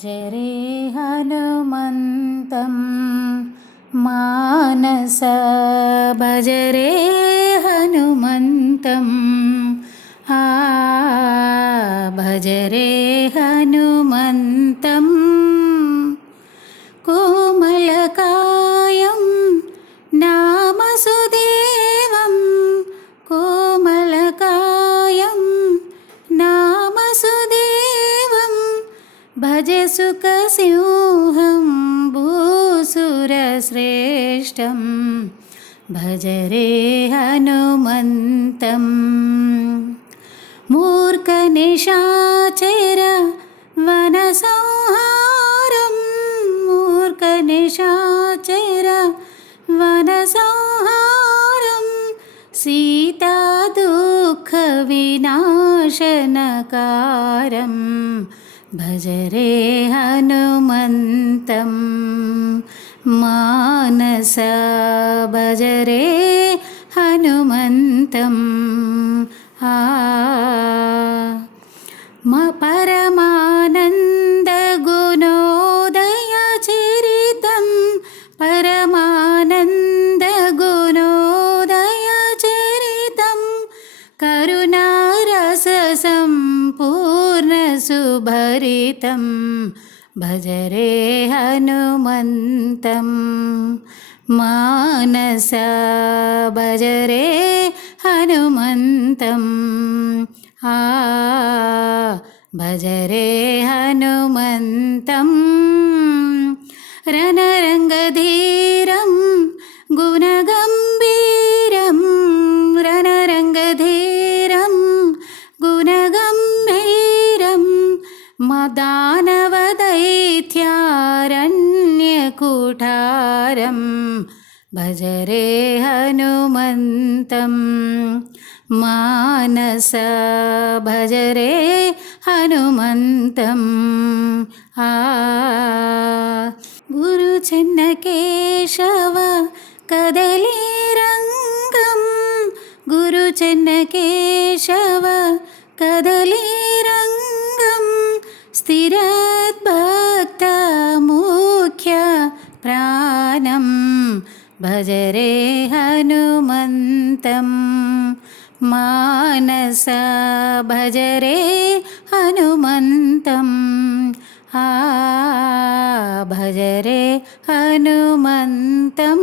भजरे हनुमन्तं मानस भजरे हनुमन्तं भजरे हनुमन्तं कोमलकायं नामसुदेवं कोमलकायं नामसुदेवं भज सुखसिंहं भूसुरश्रेष्ठं भजरे हनुमन्तं मूर्खनिशाचर वनसंहारं मूर्खनिशाचर वनसंहारं सीतादुःखविनाशनकारं भजरे हनुमन्तं मानस भजरे हनुमन्तं परमानन्दगुणोदयचरितं परमानन्दगुणोदयचरितं करुणारससम्पूर्णसुभरितं भजरे हनुमन्तं मानस भजरे हनुमन्तं भजरे हनुमन्तं रणरङ्गधीरं गुणगम्भीरं रणरङ्गधीरं गुणगम्भीरं दानवदैत्यारण्यकुठारं भजरे हनुमन्तं मानस भजरे हनुमन्तं गुरुचेन्नकेशव कदलीरङ्गं गुरुचेन्नकेशव कदलीरङ्गं स्थिरद्भक्तमुख्य प्राणं भजरे हनुमन्तं मानस भजरे हनुमन्तं भजरे हनुमन्तं।